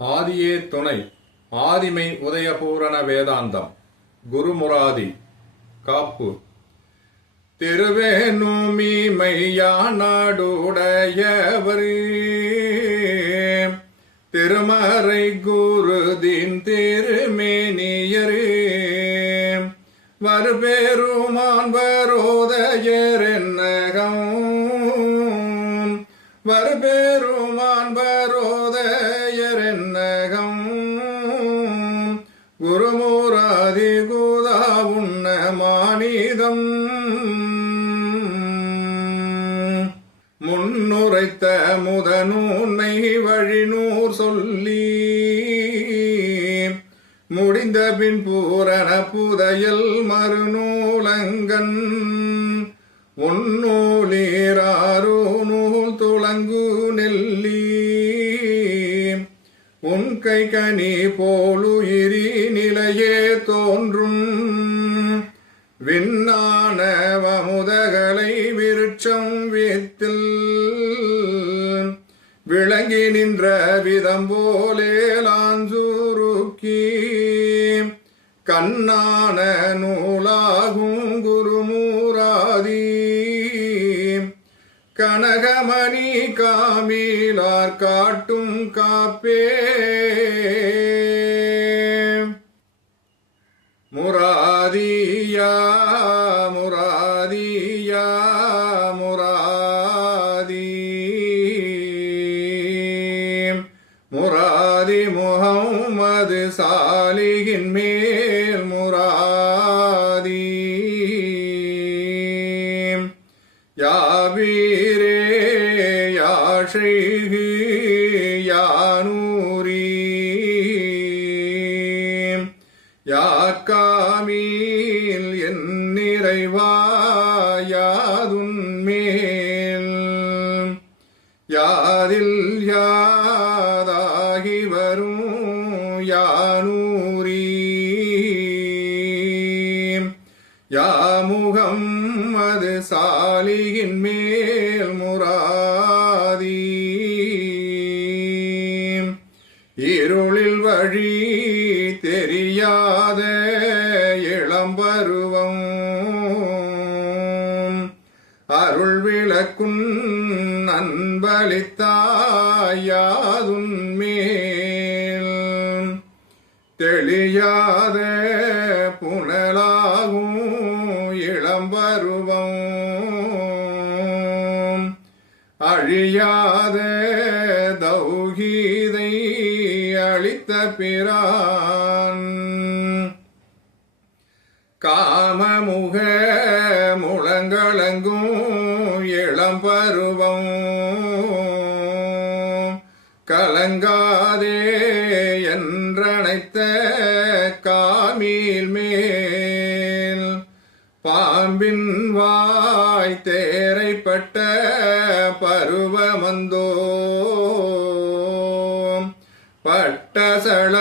ஆதியே துணை ஆதிமை உதயபூரண வேதாந்தம் குருமுராதி காப்பு திருவேணுமிமையானாடுடையவர் திருமறை குருதின் திருமேனியரே வருபெருமான் வரோதயரென்னகம் வருபெருமான் வரோதயரென்னகம் குருமுராதி குதா உன்ன மானிதம் முன்னுரைத்த முதனூன்மை வழிநூர் சொல்லி முடிந்த பின் பூரண புதையல் மறுநூலங்கன் உன்னூலீராரோ நூல் துளங்கு நெல்லி உன் கை கனி போலுயிரி நிலையே தோன்றும் விண்ணானவமுதகளை விருட்சம் வீத்தில் விளங்கி நின்ற விதம் போலேலாஞ்சுருக்கி கண்ணான நூலாகும் குருமுராதி கனகமணி காமிலார் காட்டும் காப்பே முராதியா முராதியா முராதி முராதி முஹம்மது சாலிகின் மேல் முராதி யாவீரே யாஷிஹி யானூரி யாக்காமீல் என் நிறைவா யாதுன்மேல் யாதில் யாதாகி வரும் யானூரி யாமுகம் அது சாலிகின் மேல் முராதி இருளில் வழி தெரியாத இளம்பருவம் அருள் விளக்கும் அன்பளித்தாயாதுன்மேல் தெளியாத புனலாகும் இளம்பருவம் அழியாத தௌஹீதை அளித்த பிரான் காமமுக முழங்களங்கும் இளம்பருவம் கலங்காதே என்றனைத்த காமீல் மேல் பாம்பின் வாய் தேரைப்பட்ட பருவமந்தோ பட்டசள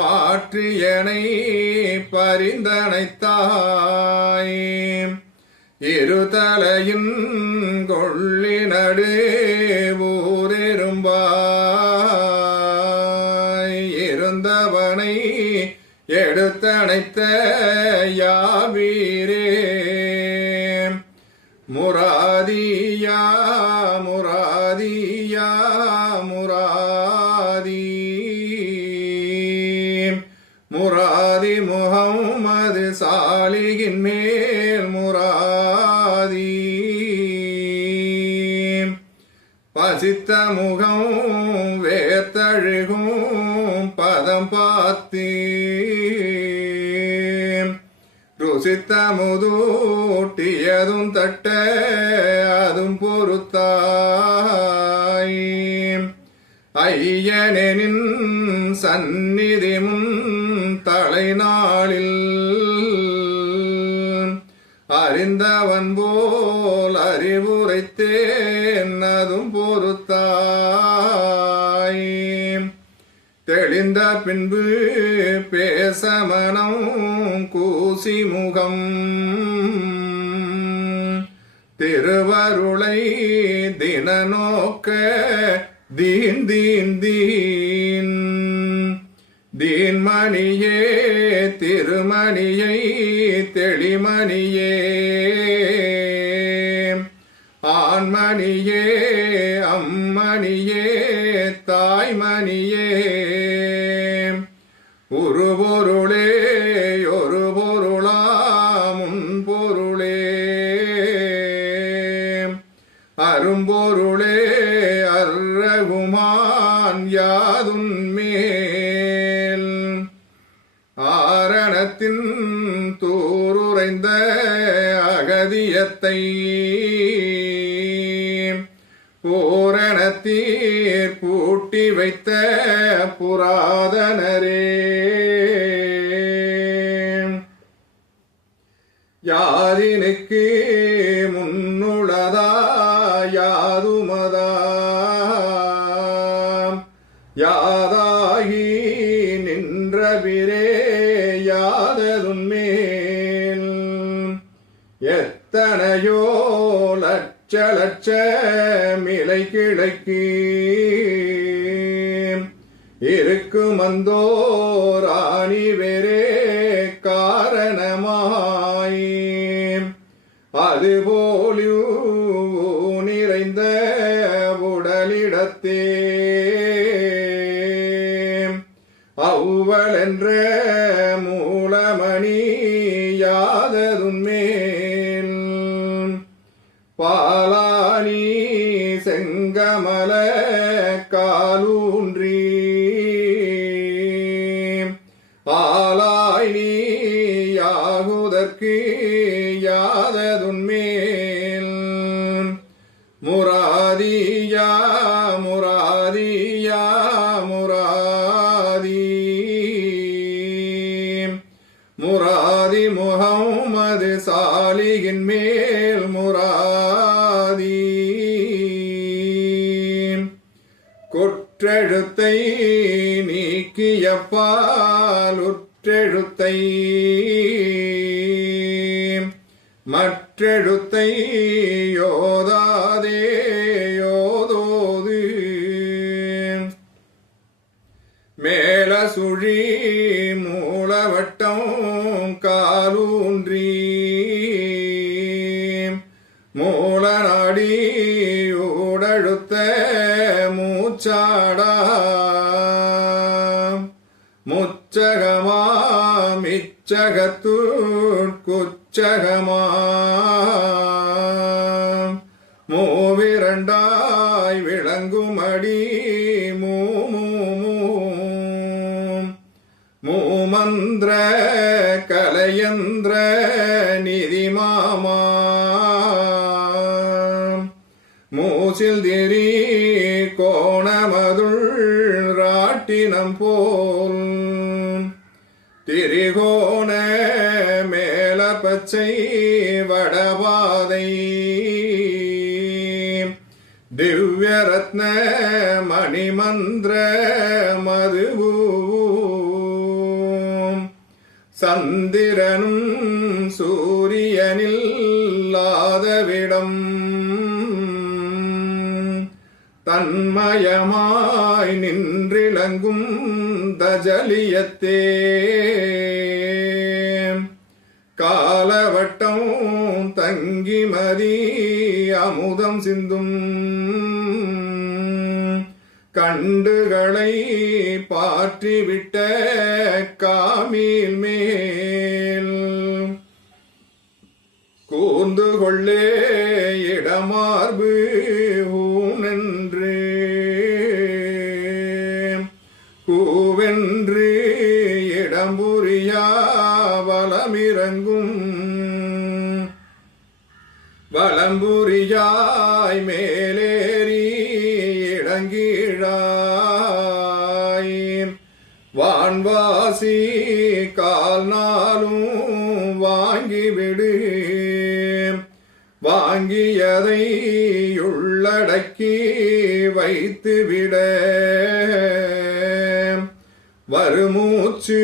மாற்றியனை பரிந்தனைத்தாய் இருதலையின் கொள்ளினடு ஊரெரும்பாய் இருந்தவனை எடுத்தனைத்த யாவீரே முராதியா முராதியா முராதி முராதி முஹம்மது சாலிகின் மேல் முராதி பசித்த முகம் வேர்த்தழுகும் பதம் பார்த்து ருசித்த முதூட்டியதும் தட்ட அதும் பொறுத்தாய் ஐயனெனின் சந்நிதி முன் தலைநாளில் அறிந்தவன் போல் அறிவுரைத்தேன் அதும் பொறுத்தாய் தெளிந்த பின்பு பேச மனம் கூசி முகம் திருவருளை தின நோக்க தீன் தீன் தீன் தீன்மணியே திருமணியை தெளிமணியே ஆண்மணியே அம்மணியே தாய்மணியே உருபொருளே ஒரு பொருளாமுன் பொருளே அரும்பொருளே அர்ரகுமான் யாதுன் மேல் ஆரணத்தின் தூருரைந்த அகதியத்தை பூரணத்தீர் பூட்டி வைத்த புராதனரே யாதினுக்கு முன்னுளதா யாதுமதா யாதாகி நின்றபிரே யாததுன்மேல் எத்தனையோ லட்ச லட்ச மிலை கிளைக்கு இருக்குமந்தோ ராணி வேறே காரணமாய் அதுபோலு நிறைந்த உடலிடத்தே அவ்வளென்ற மூலமணி யாததுன்மேல் பாலானி செங்கமல காலூன்றி ஆலாய் நீ யாகுதற்கு யாததுன்மேல் முராதியா முராதியா முராதி முராதி முஹம்மது சாலிகின் மேல் முராதி கொற்றெழுத்தை நீக்கியப்பால் உற்றெழுத்தை மற்றெழுத்தை யோதாதே யோதோது மேல சுழி மூலவட்டம் காலூன்றி மூலநாடி ஊடழுத்த மூச்சாடா முச்சகமாம் இச்சகத்துட்குச்சகமாம் மூவிரண்டாய் விளங்குமடி மூமந்திர கலையந்திர நிதிமாமா மூசில் திரி கோணமதுள் ராட்டினம் போல் திரிகோண மேல பச்சை வடபாதை திவ்யரத்ன மணிமந்திர மதுபூம் சந்திரனும் சூரியனில்லாதவிடம் தன்மயமாய் நின்றிலங்கும் தஜலியத்தே காலவட்டம் தங்கிமதி அமுதம் சிந்தும் கண்டுகளை பாற்றிவிட்ட காமில் மேல் கூர்ந்து கொள்ளே இடமார்பு ஊனென்று கூவென்று இடம்புரியா வலமிறங்கும் வலம்புரியாய் மேலேறி இடங்கீழாய் வான்வாசி கால் நாளும் வாங்கிவிடு வாங்கியதை உள்ளடக்கி வைத்துவிட வருமூச்சு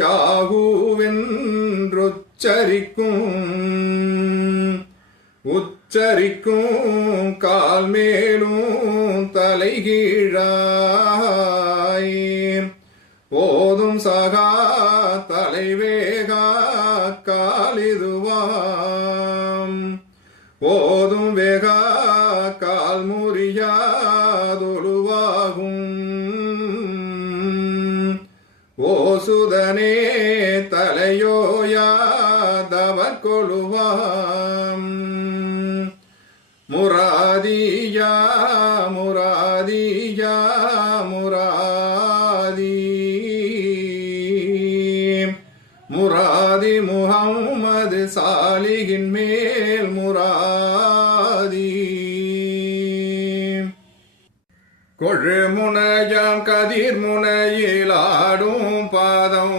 யாகுவென்றுச்சரிக்கும் உச்சரிக்கும் கால் மேலும் தலைகீழாய் ஓ சகா தலைவேகா காலிதுவாம் ஓதும் வேகா கால் முறியாதொழுவாகும் ஓசுதனே தலையோயாதவர் கொழுவாம் முராதியா முராதியா முராதி முராதி முஹம்மது சாலிகின் மேல் முராதி கொழுமுனையாம் கதிர் முனையில் ஆடும் பாதம்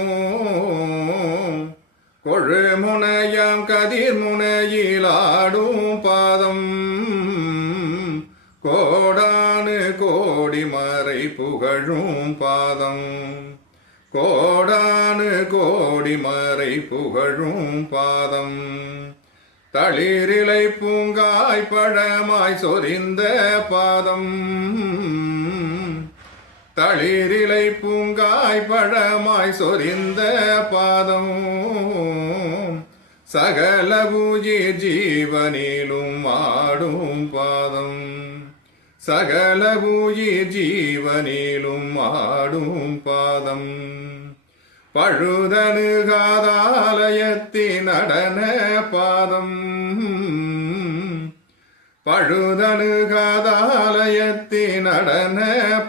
கொழுமுனையாம் கதிர் முனையில் ஆடும் பாதம் கோடானு கோடி மறை புகழும் பாதம் கோடானு கோடி மறை புகழும் பாதம் தளிரிலை பூங்காய் பழமாய் சொரிந்த பாதம் தளிரிலை பூங்காய் பழமாய் சொரிந்த பாதம் சகல பூஜிர் ஜீவனிலும் ஆடும் பாதம் சகல பூஜிர் ஜீவனிலும் ஆடும் பாதம் பழுதணுகாதாலயத்தின் நடன பாதம் பழுதணுகாதாலயத்தின் நடன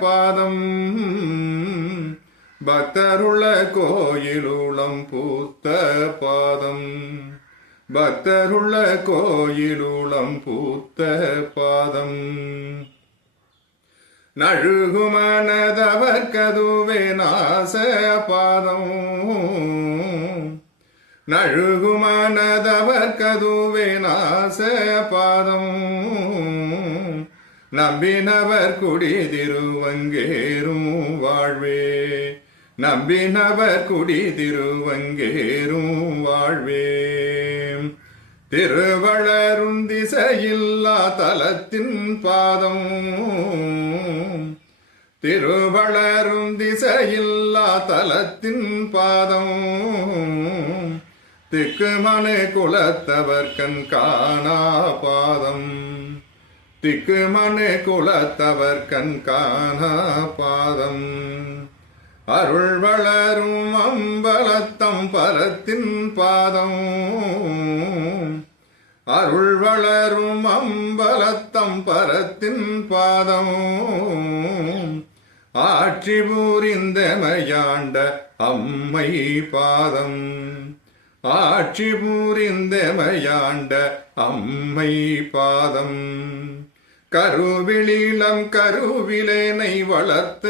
பாதம் பக்தருள்ள கோயிலுளம் பூத்த பாதம் பக்தருள்ள கோயிலுளம் பூத்த பாதம் நழுகுமனதவர் கதுவே நாச பாதம் நழுகுமனதவர் கதுவே நாச பாதம் நம்பினவர் குடி திருவங்கேரும் வாழ்வே நம்பினவர் குடி திருவங்கேரும் வாழ்வே திருவளரும் திசையில்லா தலத்தின் பாதம் திருவளரும் திசையில்லா தலத்தின் பாதம் திக்குமனு குலத்தவர் கண் காணா பாதம் திக்குமனு குலத்தவர் கண் காணா பாதம் அருள் வளரும் அம்பலத்தம் பரத்தின் பாதம் அருள் வளரும் அம்பலத்தம் பரத்தின் பாதம் ஆட்சி பூரிந்தமையாண்ட அம்மை பாதம் ஆட்சி பூரிந்தமையாண்ட அம்மை பாதம் கருவிழிலம் கருவிலேனை வளர்த்த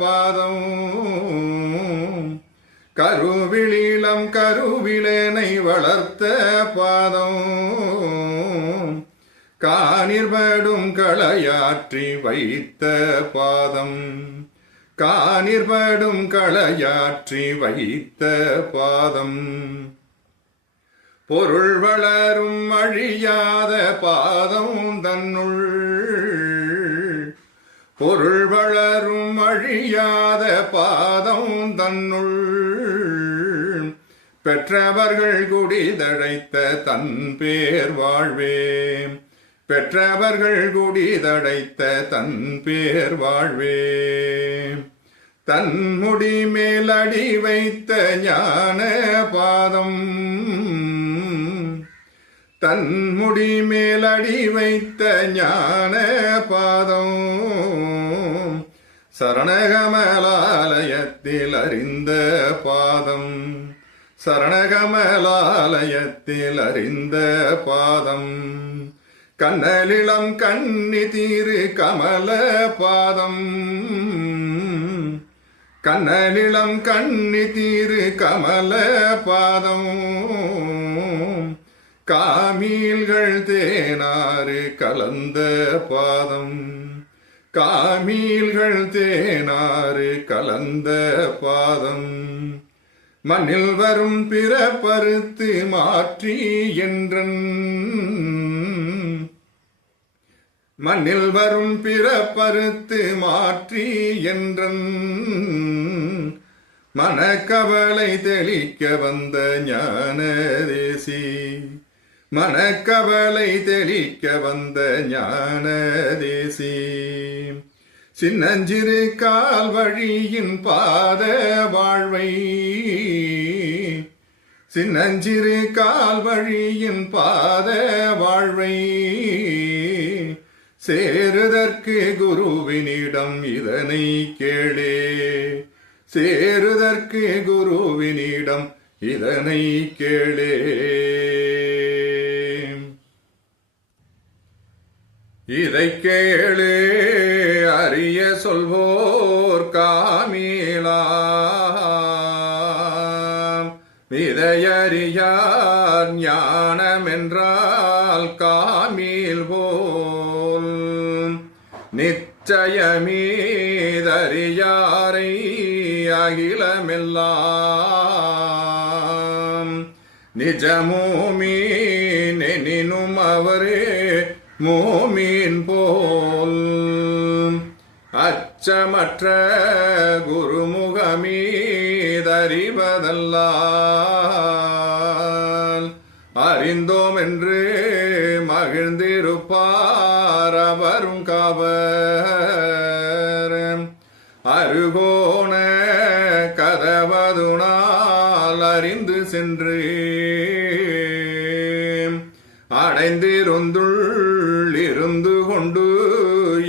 பாதம் கருவிழிலம் கருவிலேனை வளர்த்த பாதம் காணிர்படும் களையாற்றி வைத்த பாதம் காணிர்படும் களையாற்றி வைத்த பாதம் பொருள் வளரும் அழியாத பாதம் தன்னுள் பொருள் வளரும் அழியாத பாதம் தன்னுள் பெற்றவர்கள் குடிதழைத்த தன் பேர் வாழ்வே பெற்றவர்கள் குடிதழைத்த தன் பேர் வாழ்வே தன்முடி மேலடி வைத்த ஞான பாதம் தன்முடி மேலடி வைத்த ஞான பாதம் சரணகமலாலயத்தில் அறிந்த பாதம் சரணகமலாலயத்தில் அறிந்த பாதம் கண்ணலிளம் கண்ணி தீரு கமல பாதம் கண்ணலிளம் கண்ணி தீரு கமல பாதம் காமீல்கள் தேனாறு கலந்த பாதம் காமீல்கள் தேனாறு கலந்த பாதம் மண்ணில் வரும் பிறப்பறுத்து மாற்றி என்றன் மண்ணில் வரும் பிறப்பறுத்து மாற்றி என்றன் மனக்கவலை தெளிக்க வந்த ஞானதேசி. மனக்கவலை தெளிக்க வந்த ஞானதேசி. சின்னஞ்சிறு கால் வழியின் பாத வாழ்வை. சின்னஞ்சிறு கால் வழியின் பாத வாழ்வை சேருதற்கு குருவினிடம் இதனை கேளே. சேருதற்கு குருவினிடம் இதனை கேளே. இதை கேளே அறிய சொல்வோர் காமிலாம். இதையறியார் ஞானமென்றால் காமில் போல். நிச்சயமீதறியாரை அகிலமெல்லாம் நிஜமூமீன் எனினும் அவரே மூமீன் போல். அச்சமற்ற குருமுகமீதறிவதல்லால் அறிந்தோம் என்று மகிழ்ந்திருப்பார் அவரும் கவர். அருகோண கதவதுனால் அறிந்து சென்று அடைந்திருந்துள் இருந்து கொண்டு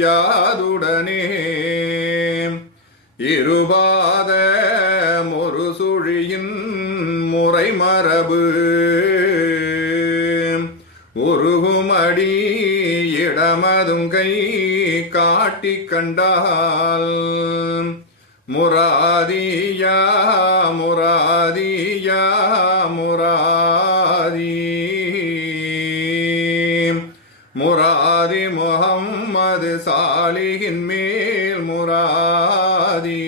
யாதுடனே இருபாத ஒரு சுழியின் முறை மரபு உருகுமடி இடமதும் கை காட்டி கண்டால் முராதியா முராதியா முராதி. முராதி முஹம்மது சாலிஹின் மேல் முராதி.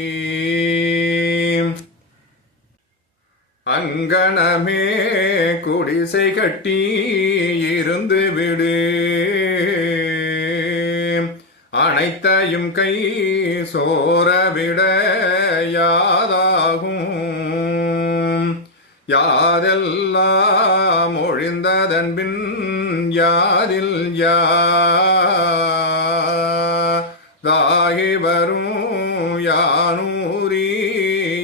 அங்கனமே குடிசை கட்டி இருந்து விடு. அனைத்தையும் கை சோரவிட யாதாகும். யாதெல்லாம் ஒழிந்ததன்பின் யாதில் யாதாகி வரும் யானூரி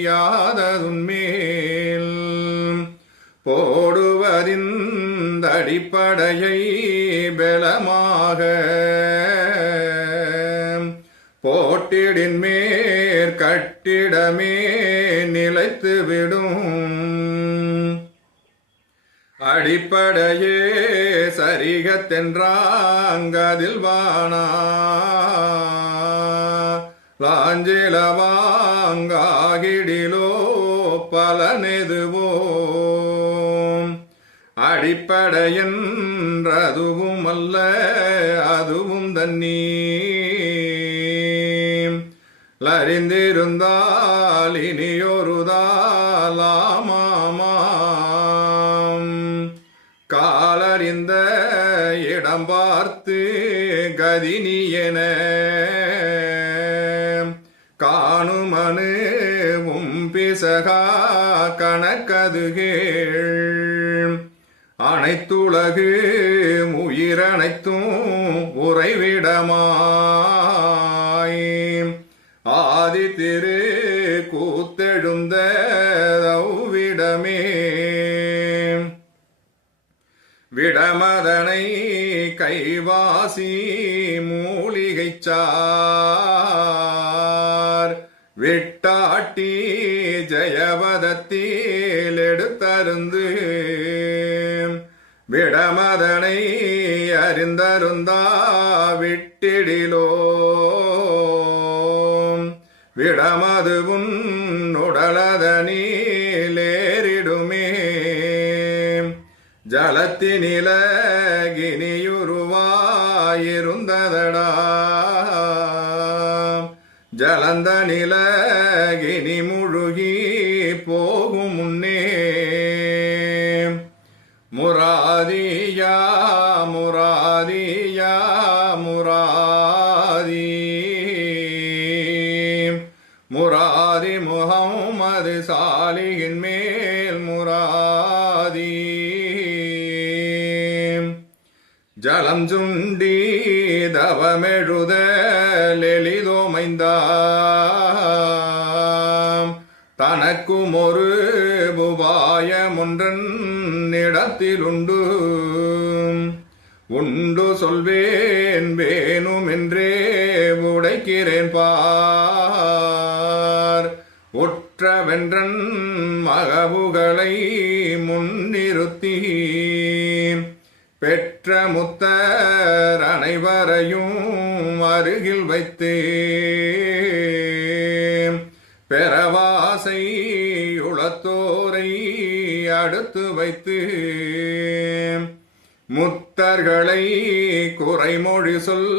யாததுன்மேல் போடுவதின் அடிப்படையை பலமாக போட்டிடின் மேற் கட்டிடமே நிலைத்து விடும். அடிப்படையே சரிகத்தென்றாங்கதில் வானா லாஞ்சிலவாங்கிடிலோ பலனெதுவோம். அடிப்படையென்றதுவும் அல்ல அதுவும் தண்ணீ அறிந்திருந்தால் இனியொருதாலாமாம். காலறிந்த இடம் பார்த்து கதினியன காணுமனு பிசகா கணக்கதுகேள். அனைத்துலகு உயிரனைத்தும் உறைவிடமாய் ஆதி திரு கூத்தெழுந்த விடமே. விடமதனை கைவாசி மூலிகைச்சார் விட்டாட்டி ஜெயவதத்தில் எடுத்தருந்து. விடமதனை அறிந்தருந்தா விட்டிடிலோ விடமதுவும் உடலதனிலேறிடுமே. ஜலத்தினிலகினியுருவாயிருந்ததடா ஜலந்த நிலகினி முழுகி போகும் முன்னே. முராதியா முராதியா முராதி முரா முராதி முஹம்மது சாலியின் மேல் முராதி ஜலம் சுண்டி தவமெழுதலெளிதோமைந்தாம் தனக்கும் ஒரு உபாயமொன்றன் இடத்திலுண்டு உண்டு சொல்வேன் வேணுமென்றே உடைக்கிறேன் பார் ஒற்றவென்றன் மகவுகளை முன்னிறுத்தி பெற்ற முத்தர் அனைவரையும் அருகில் வைத்து பெறவாசை உளத்தோரை அடுத்து வைத்து முத்தர்களை குறைமொழி சொல்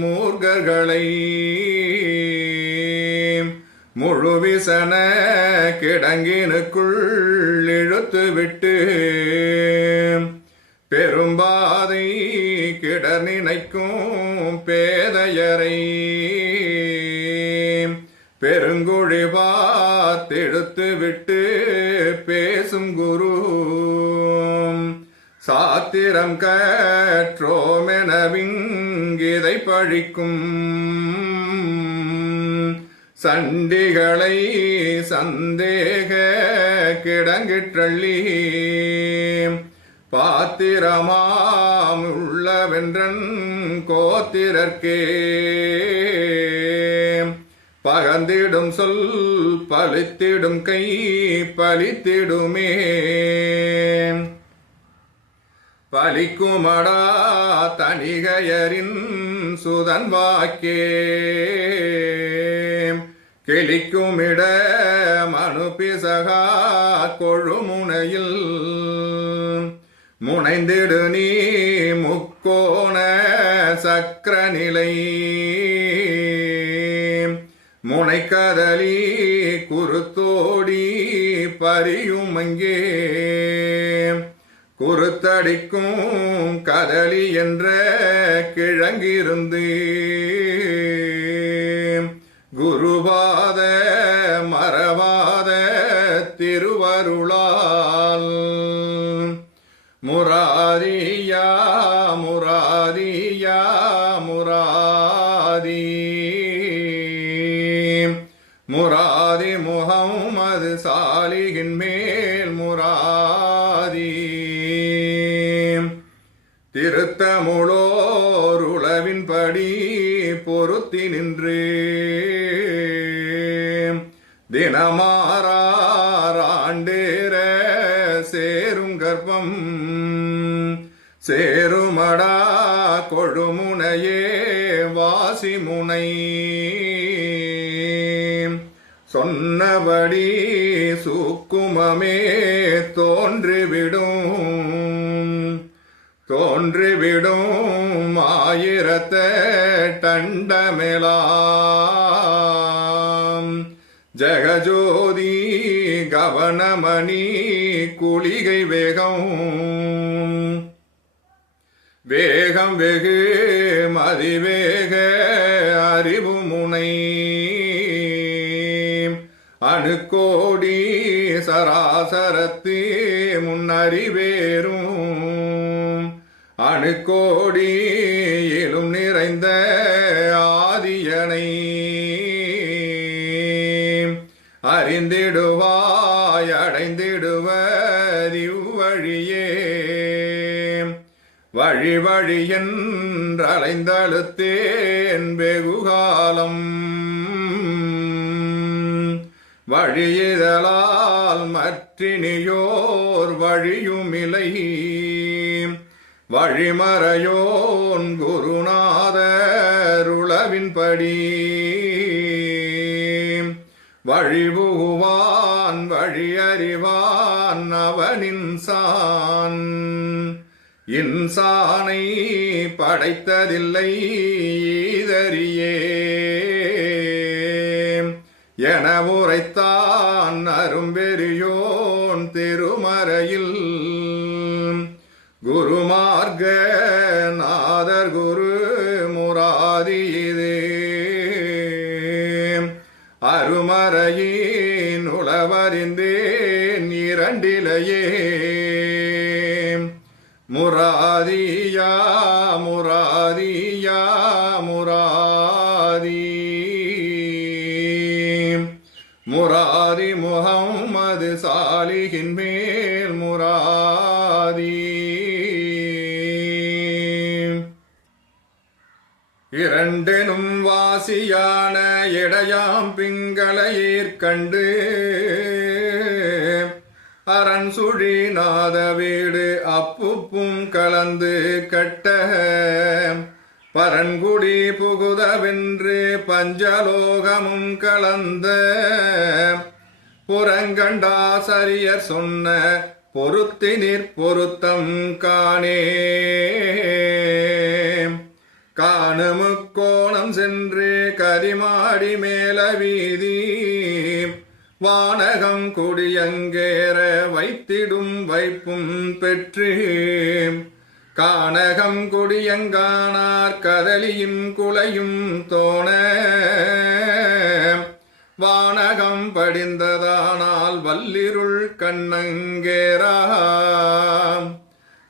மூர்கர்களை முழுவிசன கிடங்கினுக்குள் இழுத்துவிட்டு பெரும்பாதை கிடர் நினைக்கும் பேதையரை பெருங்குழி பார்த்தெடுத்து விட்டு பேசும் குரு சாத்திரம் கற்றோமெனவிங்கிதை பழிக்கும் சண்டிகளை சந்தேக கிடங்கிற்றள்ளி பாத்திரமாம் உள்ளவென்றன் கோத்திரர்க்கே பகந்திடும் சொல் பலித்திடும் கை பலித்திடுமே பலிக்குமடா தணிகையரின் சுதன் வாக்கே கிளிக்குமிட மனு பிசகா கொழுமுனையில் முனைந்திடு நீ முக்கோண சக்கரநிலை முனைக்கதலி குருத்தோடி பரியும் அங்கே குருத்தடிக்கும் கதலி என்ற கிழங்கிருந்து குருவாத மறவாத திருவருளால் முராரியா முராரியா முராரி முராதி முஹம்மது சாலியின் மேல் முராதி திருத்தமுளோர் உளவின்படி பொருத்தி நின்று தினமாறாண்டேற சேரும் கர்ப்பம் சேருமடா கொழுமுனையே வாசிமுனை சொன்னபடி சூக்குமமே தோன்றிவிடும் ஆயிரத்த டண்டமெலாம் ஜெகஜோதி கவனமணி குளிகை வேகம் வெகு மதிவேக அறிவு முனை அணுக்கோடி சராசரத்து முன்னறிவேரும் அணுக்கோடியிலும் நிறைந்த ஆதியனை அறிந்திடுவாய் அடைந்திடுவதிவ்வழியே வழி என்றலைந்தழுத்தேன் வெகுகாலம் வழியிதலால் மற்றினியோர் வழியுமிலை வழிமறையோன் குருநாதருளவின்படி வழிபுகுவான் வழியறிவான் அவனின்சான் இன்சானை படைத்ததில்லை ஈதரியே என உரைத்தான் அரும்பெரியோன் திருமறையில் குருமார்க நாதர் குரு முராதி இது அருமறை இரண்டிலையேன் உளவறிந்தேன் இரண்டிலையே முராதியா முராதியா முராதி முராதி முஹம்மது சாலிஹின் மேல் முராதி இரண்டெனும் வாசியான இடையாம் பிங்களையேற்கண்டு அரண் சுழி நாத வீடு அப்புப்பும் கலந்து கட்ட பரன்குடி புகுதவென்று பஞ்சலோகமும் கலந்த புறங்கண்டாசரியர் சொன்ன பொருத்தினிற் பொருத்தம் காணே காணுமுக்கோணம் சென்று கரிமாடி மேல வீதி வானகம் குடியங்கேற வைத்திடும் வைப்பும் பெற்று கானகம் குடியங்கானார் கதலியும் குலையும் தோண வானகம் படிந்ததானால் வல்லிருள் கண்ணங்கேராம்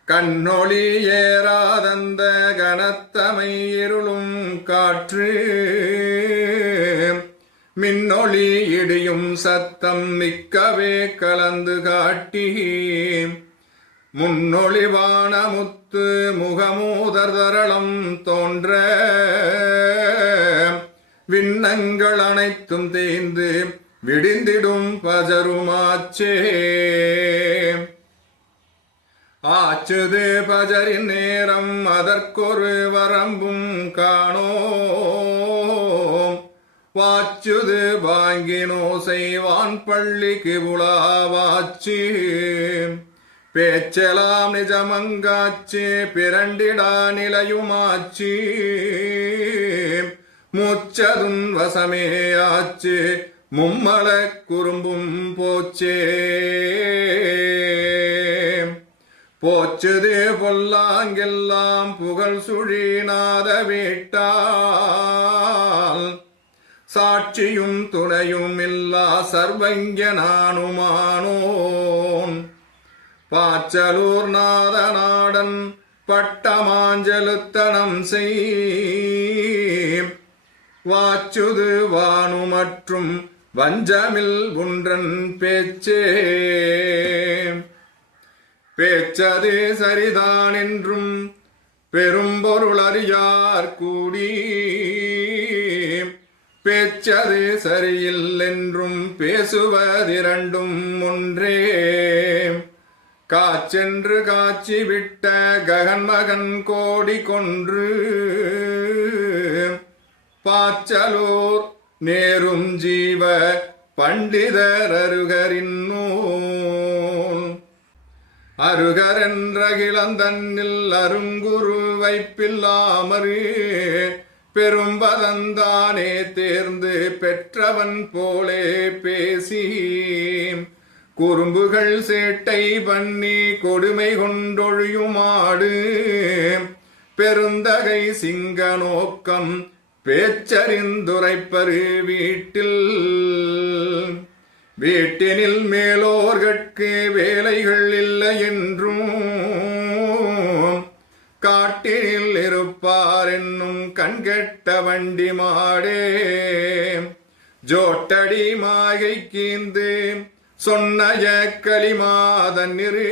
கண்ணொளி ஏறாதந்த கனத்தமை இருளும் காற்று மின்னொளி இடியும் சத்தம் மிக்கவே கலந்து காட்டி முன்னொளிவான முத்து முகமூதர் தரளம் தோன்ற விண்ணங்கள் அனைத்தும் தேய்ந்து விடிந்திடும் பஜருமாச்சே ஆச்சுது பஜரின் நேரம் அதற்கொரு வரம்பும் காணோம் வாச்சுது வாங்கினோசை வான்பள்ளிக்கு உலாவாச்சு பேச்சலாம் நிஜமங்காச்சு பிரண்டிடா நிலையுமாச்சு மூச்சதும் வசமே ஆச்சு மும்மல குறும்பும் போச்சே போச்சுது பொல்லாங்கெல்லாம் புகழ் சுழிநாத வீட்டால் சாட்சியும் துணையும் இல்லா சர்வங்க நானுமானோன் பாச்சலூர் நாத நாடன் பட்டமாஞ்சலுத்தனம் செய் வாச்சுது வானு மற்றும் வஞ்சமில் குன்றன் பேச்சே பேச்சது சரிதான் என்றும் பெரும்பொருள் அறியார் கூடி பேச்சது சரியில்லென்றும் பேசுவதிரண்டும் ஒன்றே காச்சென்று காட்சி விட்ட ககன்மகன் கோடி கொன்று பாச்சலூர் நேரும் ஜீவ பண்டிதர் அருகரின் நூல் அருகரென்றகிழந்தன்னில் அருங்குரு வைப்பில்லாமறு பெரும்பதந்தானே தேர்ந்து பெற்றவன் போலே பேசி குறும்புகள் சேட்டை பண்ணி கொடுமை கொண்டொழியுமாடு பெருந்தகை சிங்க நோக்கம் பேச்சறிந்துரைப்பரு வீட்டினில் மேலோர்கட்கு வேலைகள் இல்லை என்றும் காட்டினில் இருப்பார் என்னும் கண்கெட்ட வண்டி மாடே ஜோட்டடி மாகை கீந்து சொன்ன களிமாதன்னிரு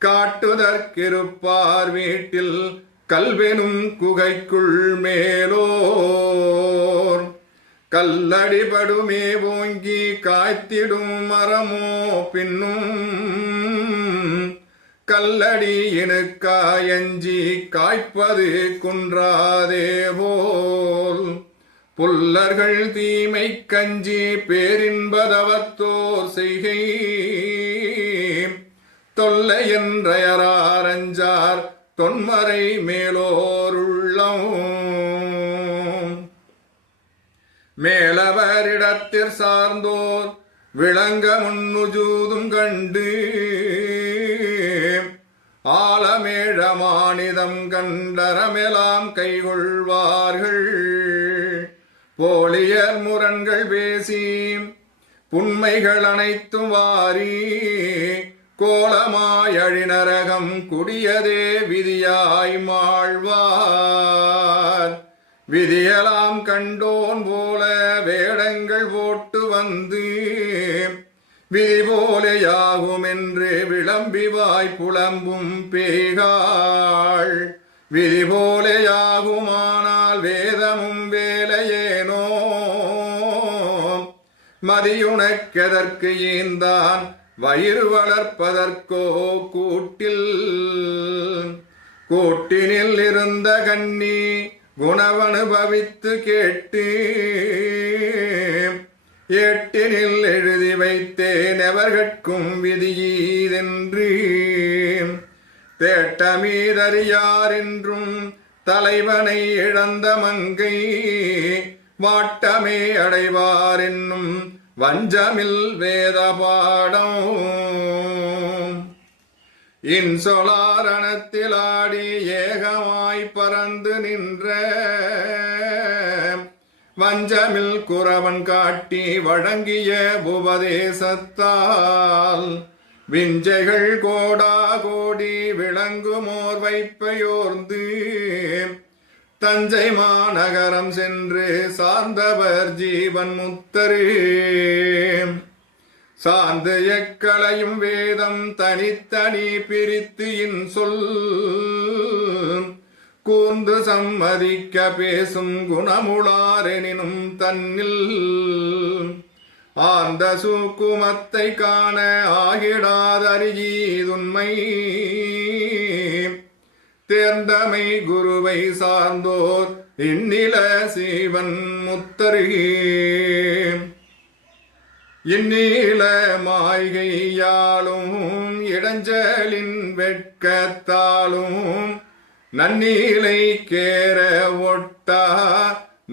காட்டுதற்கிருப்பார் வீட்டில் கல்வெனும் குகைக்குள் மேலோர் கல்லடிபடுமே ஓங்கி காய்த்திடும் மரமோ பின்னும் கல்லடி இனுக்காயஞ்சி காய்ப்பது குன்றாதே போல் புல்லர்கள் தீமை கஞ்சி பேரின்பதவத்தோர் செய்கை தொல்லை என்றயராரஞ்சார் தொன்மறை மேலோருள்ளம் மேலவரிடத்திற் சார்ந்தோர் விளங்க முன்னுஜூதும் கண்டு ஆலமேழமானிதம் கண்டரமெலாம் கைகொள்வார்கள் போலியர் முரண்கள் பேசி புண்மைகள் அனைத்தும் வாரி கோலமாய் அழிநரகம் குடியதே விதியாய் மாழ்வார். விதியலாம் கண்டோன் போல வேடங்கள் போட்டு வந்து விதி போலையாகும் என்று விளம்பிவாய் புலம்பும் பேய்காள். விதி போலையாகுமானால் வேதமும் வேலையேனோ மதியுனக்கெதற்கு ஈந்தான் வயிறு வளர்ப்பதற்கோ கூட்டினில் இருந்த கன்னி குணவனுபவித்து கேட்டு ஏட்டினில் எழுதி வைத்தேன் எவர்கட்கும் விதியீதென்று தேட்டமீதறியார் என்றும் தலைவனை இழந்த மங்கை வாட்டமே அடைவார் என்னும் வஞ்சமில் வேத பாடம். இன்சொலாரணத்தில் ஆடி ஏகமாய் பறந்து நின்ற வஞ்சமில் குறவன் காட்டி வழங்கிய உபதேசத்தால் விஞ்சைகள் கோடா கோடி விளங்குமோர் வைப்பையோர்ந்து தஞ்சை மாநகரம் சென்று சார்ந்தவர் ஜீவன் முத்தரு. சார்ந்து எக்களையும் வேதம் தனித்தனி பிரித்து இன்சொல் கூர்ந்து சம்மதிக்க பேசும் குணமுளாரெனினும் தன்னில் ஆர்ந்த சூக்குமத்தை காண ஆகிடாதறியீதுண்மை தேர்ந்தமை குருவை சார்ந்தோர் இந்நில சீவன் முத்தருகே. இந்நீல மாய்கையாலும் இடைஞ்சலின் வெட்கத்தாலும் நன்னீலை கேர ஒட்டா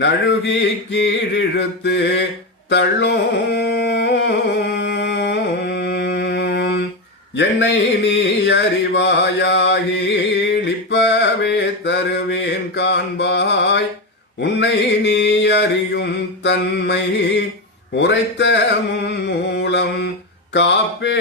நழுகி கீழிழுத்து தள்ளும் என்னை நீ அறிவாயாகி இப்பவே தருவேன் காண்பாய் உன்னை நீ அறியும் தன்மை உரைத்த மூலம் காப்பே.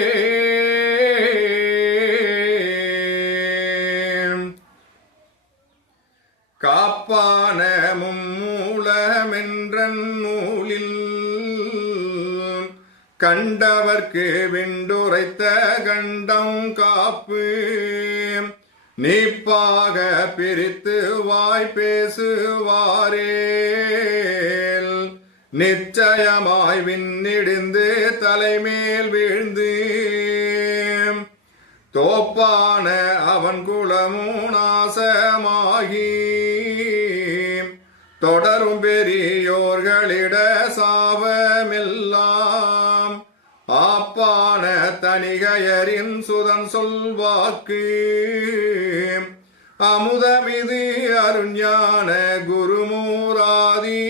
காப்பான மும்மூலமென்ற நூலில் கண்டவர்க்கு விண்டுரைத்த கண்டம் காப்பு நீப்பாக பிரித்து வாய் பேசுவாரேல் நிச்சயமாய் விண்ணிடிந்து தலைமேல் வீழ்ந்து தோப்பான அவன் குலமும் நாசமாகி தொடரும் பெரியோர்களிட சாவமெல்லாம் ஆப்பான தனிகையரின் சுதன் சொல்வாக்கு அமுதமிது அருஞான குருமுராதி.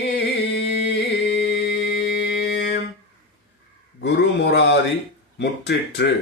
குருமுராதி முற்றிற்று.